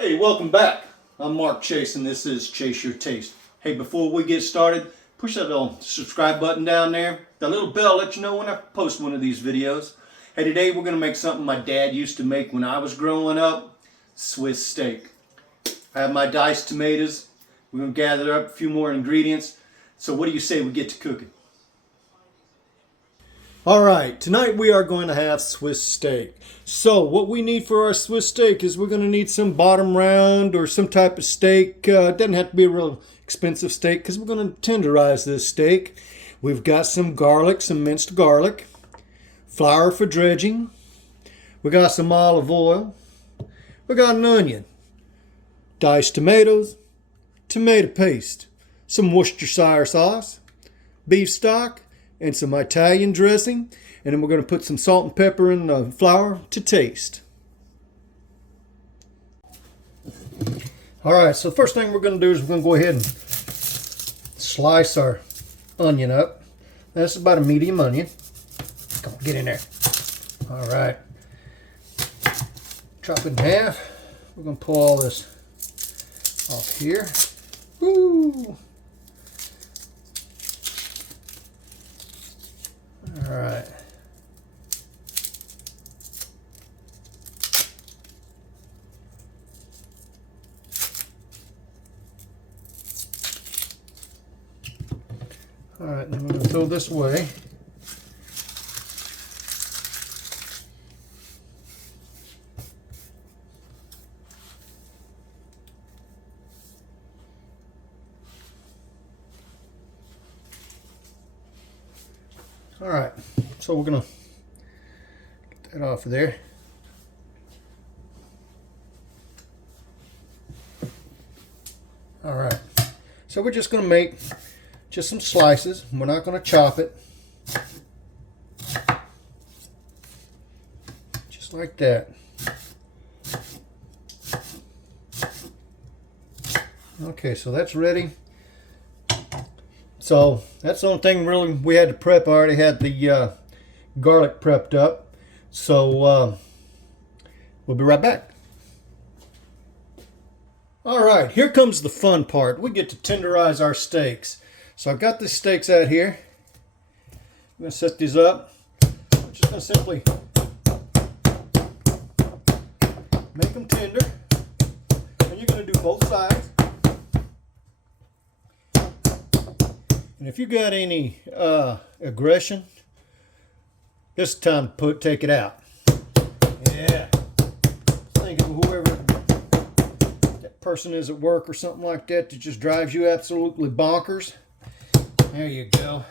Hey, welcome back. I'm Mark Chase and this is Chase Your Taste. Hey, before we get started, push that little subscribe button down there. The little bell lets you know when I post one of these videos. Hey, today we're going to make something my dad used to make when I was growing up. Swiss steak. I have my diced tomatoes. We're going to gather up a few more ingredients. So what do you say we get to cooking? Alright, tonight we are going to have Swiss steak. So what we need for our Swiss steak is we're going to need some bottom round or some type of steak. It doesn't have to be a real expensive steak because we're going to tenderize this steak. We've got some garlic, some minced garlic, flour for dredging. We got some olive oil. We got an onion, diced tomatoes, tomato paste, some Worcestershire sauce, beef stock, and some Italian dressing, and then we're going to put some salt and pepper in the flour to taste. Alright, so the first thing we're going to do is we're going to go ahead and slice our onion up. That's about a medium onion. Come on, get in there. Alright. Chop it in half. We're going to pull all this off here. Woo! All right. All right, then we're going to throw this away. All right, so we're gonna get that off of there. All right, so we're just gonna make just some slices. We're not gonna chop it. Just like that. Okay, so that's ready. So that's the only thing really we had to prep. I already had the garlic prepped up. So we'll be right back. All right, here comes the fun part. We get to tenderize our steaks. So I've got these steaks out here. I'm going to set these up. I'm just going to simply make them tender. And you're going to do both sides. And if you got any aggression, this is time to take it out. Yeah. Think of whoever that person is at work or something like that that just drives you absolutely bonkers. There you go.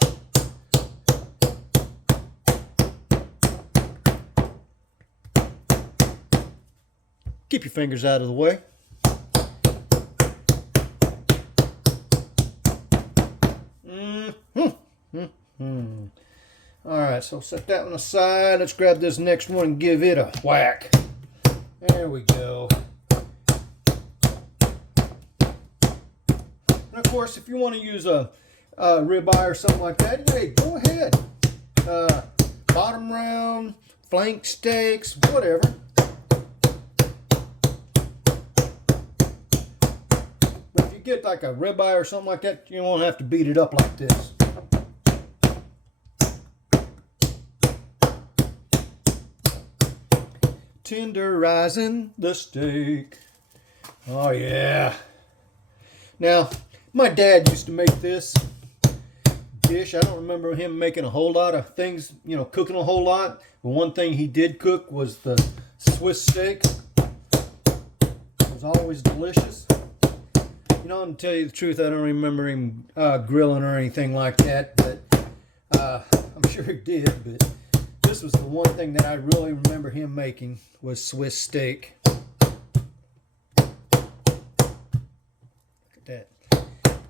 Keep your fingers out of the way. Alright, so set that one aside. Let's grab this next one and give it a whack. There we go. And of course, if you want to use a ribeye or something like that, hey, go ahead. Bottom round, flank steaks, whatever. But if you get like a ribeye or something like that, you won't have to beat it up like this. Tenderizing the steak. Oh yeah. Now, my dad used to make this dish. I don't remember him making a whole lot of things, you know, cooking a whole lot. But one thing he did cook was the Swiss steak. It was always delicious. You know, to tell you the truth, I don't remember him grilling or anything like that, but I'm sure he did. But this was the one thing that I really remember him making was Swiss steak. Look at that.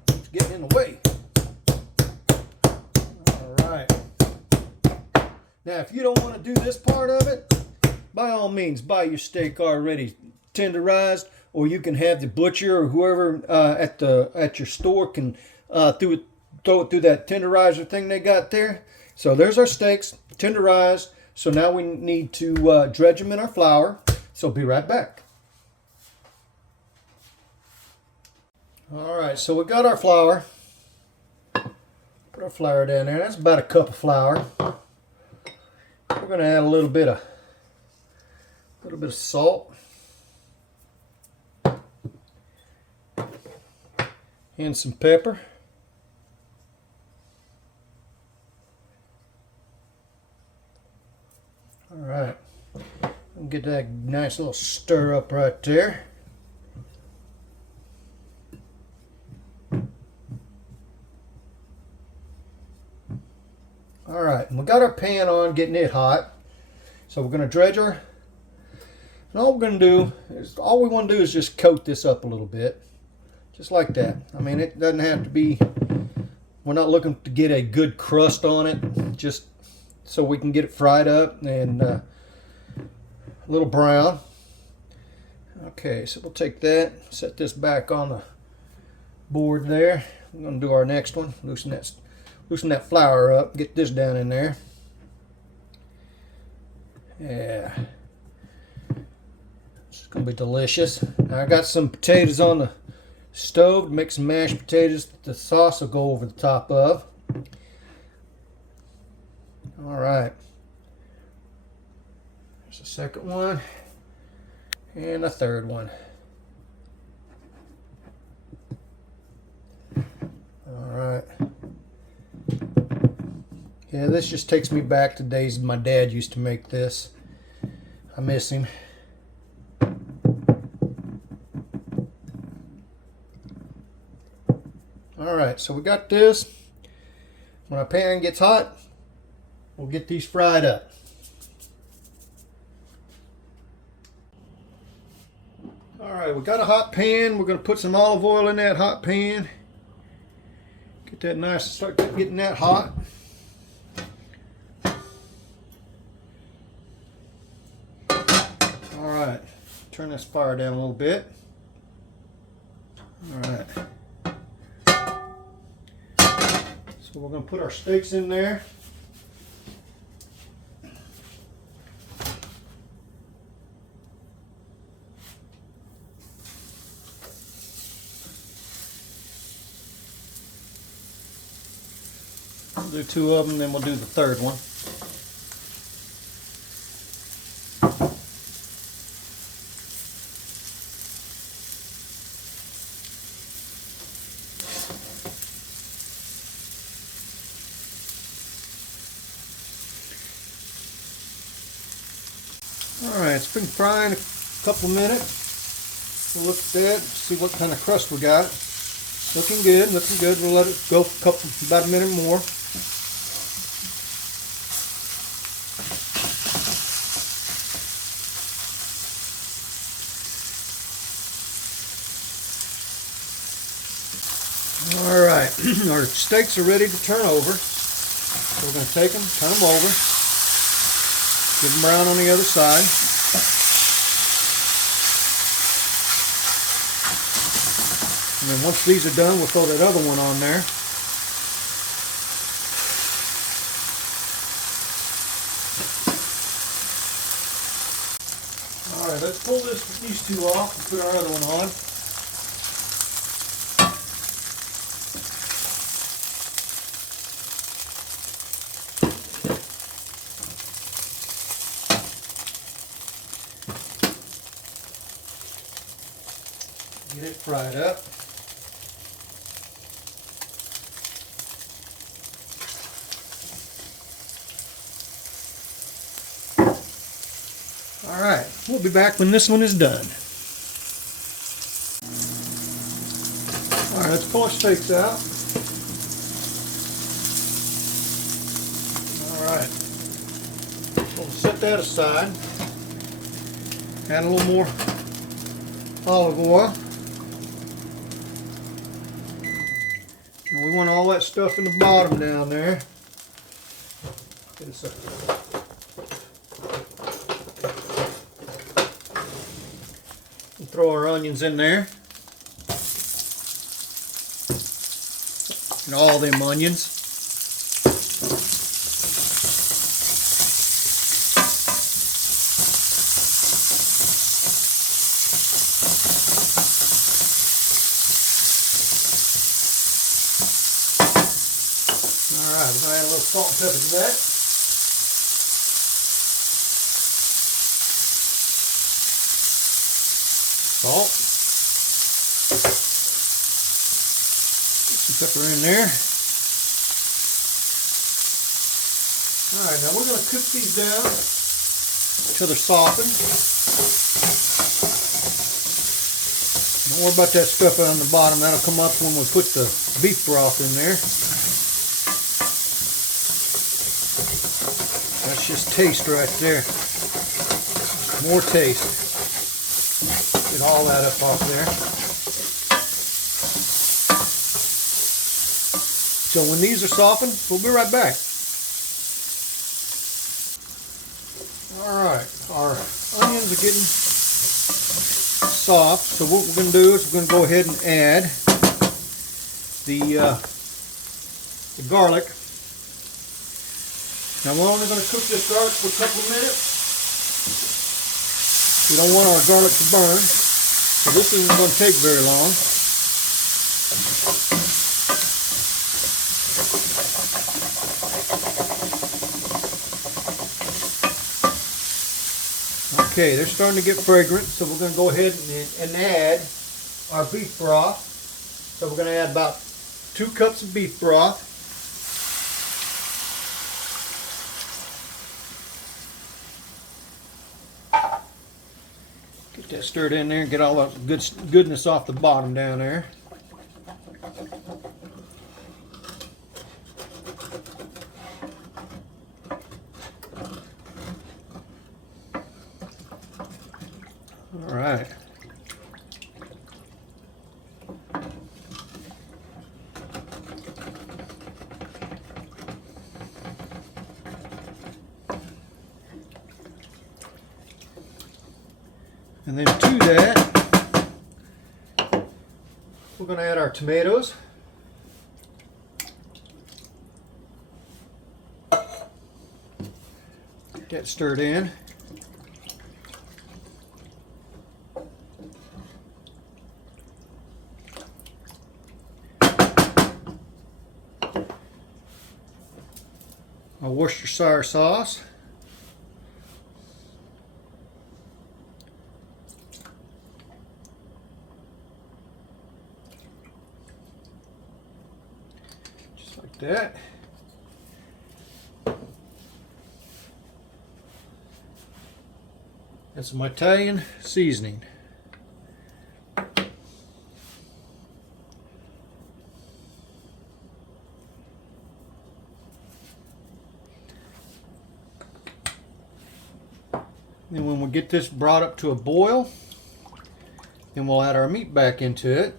It's getting in the way. Alright. Now if you don't want to do this part of it, by all means buy your steak already tenderized, or you can have the butcher or whoever at your store can throw it through that tenderizer thing they got there. So there's our steaks tenderized. So now we need to dredge them in our flour. So be right back. Alright, so we got our flour. Put our flour down there. That's about a cup of flour. We're going to add a little bit of salt. And some pepper. Alright. Get that nice little stir up right there. Alright, we got our pan on, getting it hot. So we're going to dredge our, and all we want to do is just coat this up a little bit. Just like that. I mean, it doesn't have to be, we're not looking to get a good crust on it, just so we can get it fried up and a little brown. Okay, so we'll take that, set this back on the board there. We're going to do our next one. Loosen that flour up, get this down in there. Yeah. It's going to be delicious. I got some potatoes on the stove to make some mashed potatoes that the sauce will go over the top of. Alright. There's a second one. And a third one. Alright. Yeah, this just takes me back to days my dad used to make this. I miss him. Alright, so we got this. When our pan gets hot, we'll get these fried up. Alright, we got a hot pan. We're going to put some olive oil in that hot pan. Get that nice, start getting that hot. Alright, turn this fire down a little bit. Alright. So we're going to put our steaks in there. We'll do two of them, then we'll do the third one. Alright, it's been frying a couple minutes. We'll look at that, see what kind of crust we got. Looking good, looking good. We'll let it go for about a minute more. Alright, our steaks are ready to turn over. So we're going to take them, turn them over. Give them brown on the other side. And then once these are done, we'll throw that other one on there. Alright, let's pull these two off and put our other one on. Get it fried up. Alright, we'll be back when this one is done. Alright, let's pull our steaks out. Alright, we'll set that aside. Add a little more olive oil. And we want all that stuff in the bottom down there. We'll throw our onions in there. And all them onions. we're going to add a little salt and pepper to that. Salt. Get some pepper in there. Alright, now we're going to cook these down until they're softened. Don't worry about that stuff on the bottom. That'll come up when we put the beef broth in there. That's just taste right there. More taste. Get all that up off there. So when these are softened, we'll be right back. Alright, our onions are getting soft, so what we're going to do is we're going to go ahead and add the garlic. Now we're only going to cook this garlic for a couple of minutes. We don't want our garlic to burn, so this isn't going to take very long. Okay, they're starting to get fragrant, so we're going to go ahead and add our beef broth. So we're going to add about 2 cups of beef broth. Get that stirred in there and get all the goodness off the bottom down there. All right. And then to that, we're going to add our tomatoes. Get that stirred in. Our Worcestershire sauce. Just like that. And some Italian seasoning. Then when we get this brought up to a boil, then we'll add our meat back into it.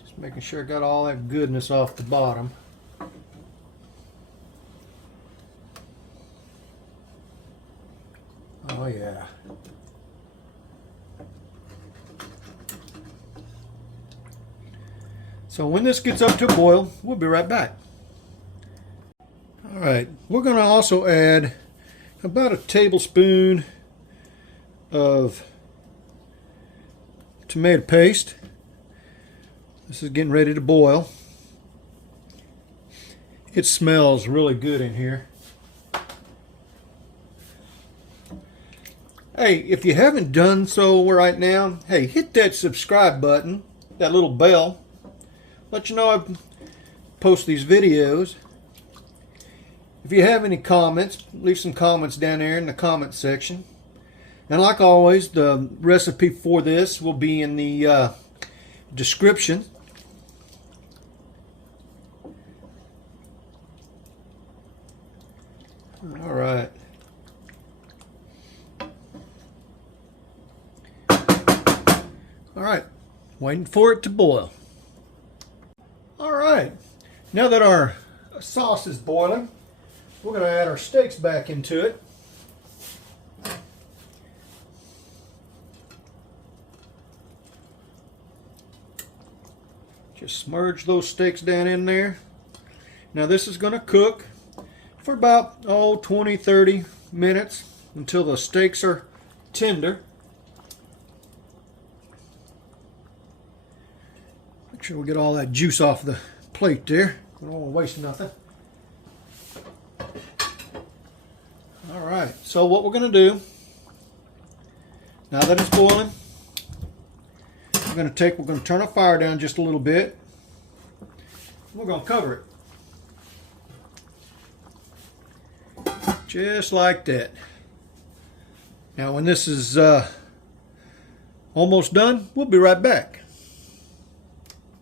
Just making sure I got all that goodness off the bottom. Oh yeah. So when this gets up to a boil, we'll be right back. Alright, we're going to also add about a tablespoon of tomato paste. This is getting ready to boil. It smells really good in here. Hey, if you haven't done so right now, hey, hit that subscribe button, that little bell. Let you know I post these videos. If you have any comments, leave some comments down there in the comment section. And like always, the recipe for this will be in the description. All right. All right, waiting for it to boil. All right, now that our sauce is boiling, we're going to add our steaks back into it. Just smudge those steaks down in there. Now this is going to cook for about 20-30 minutes until the steaks are tender. Make sure we get all that juice off the plate there. We don't want to waste nothing. Alright, so what we're going to do, now that it's boiling, we're going to turn our fire down just a little bit. We're going to cover it. Just like that. Now when this is almost done, we'll be right back.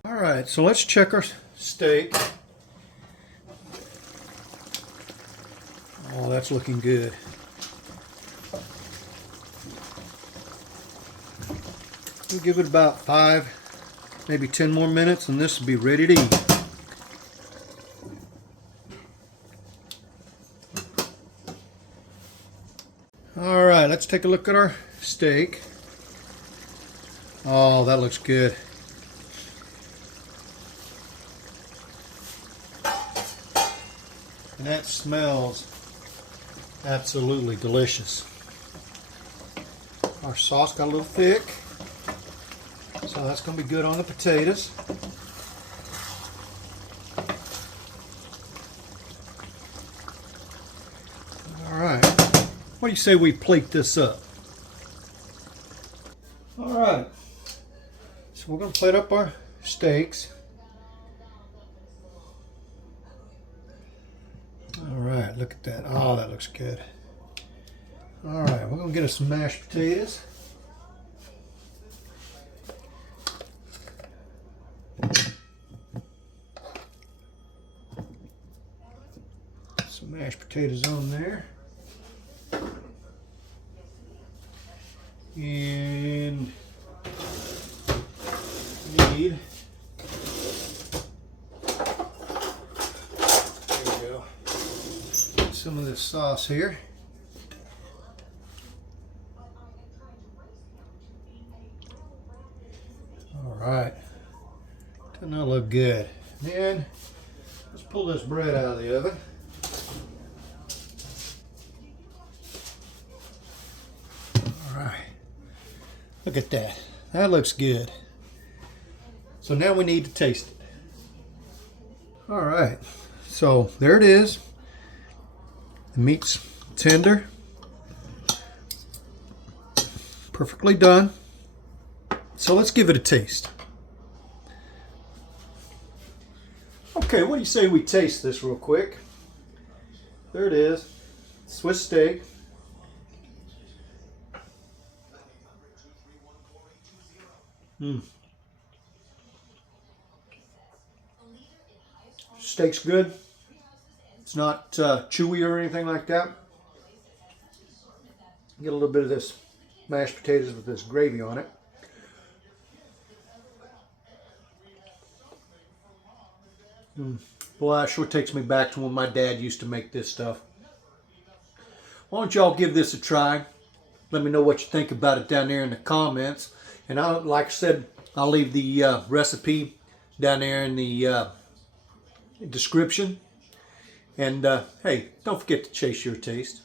Alright, so let's check our steak. Oh, that's looking good. We'll give it about 5, maybe 10 more minutes and this will be ready to eat. Alright, let's take a look at our steak. Oh, that looks good. And that smells absolutely delicious. Our sauce got a little thick, so that's going to be good on the potatoes. Alright, what do you say we plate this up? Alright, so we're going to plate up our steaks. Alright, look at that. Oh, that looks good. Alright, we're going to get us some mashed potatoes. Some mashed potatoes on there. And need, there we go, some of this sauce here. Alright, doesn't that look good? Then let's pull this bread out of the oven. Alright, look at that. That looks good. So now we need to taste it. Alright, so there it is. The meat's tender. Perfectly done. So let's give it a taste. Okay, what do you say we taste this real quick? There it is. Swiss steak. Steak's good. It's not chewy or anything like that. Get a little bit of this mashed potatoes with this gravy on it. Boy, that sure takes me back to when my dad used to make this stuff. Why don't y'all give this a try? Let me know what you think about it down there in the comments. And like I said, I'll leave the recipe down there in the description. And hey, don't forget to chase your taste.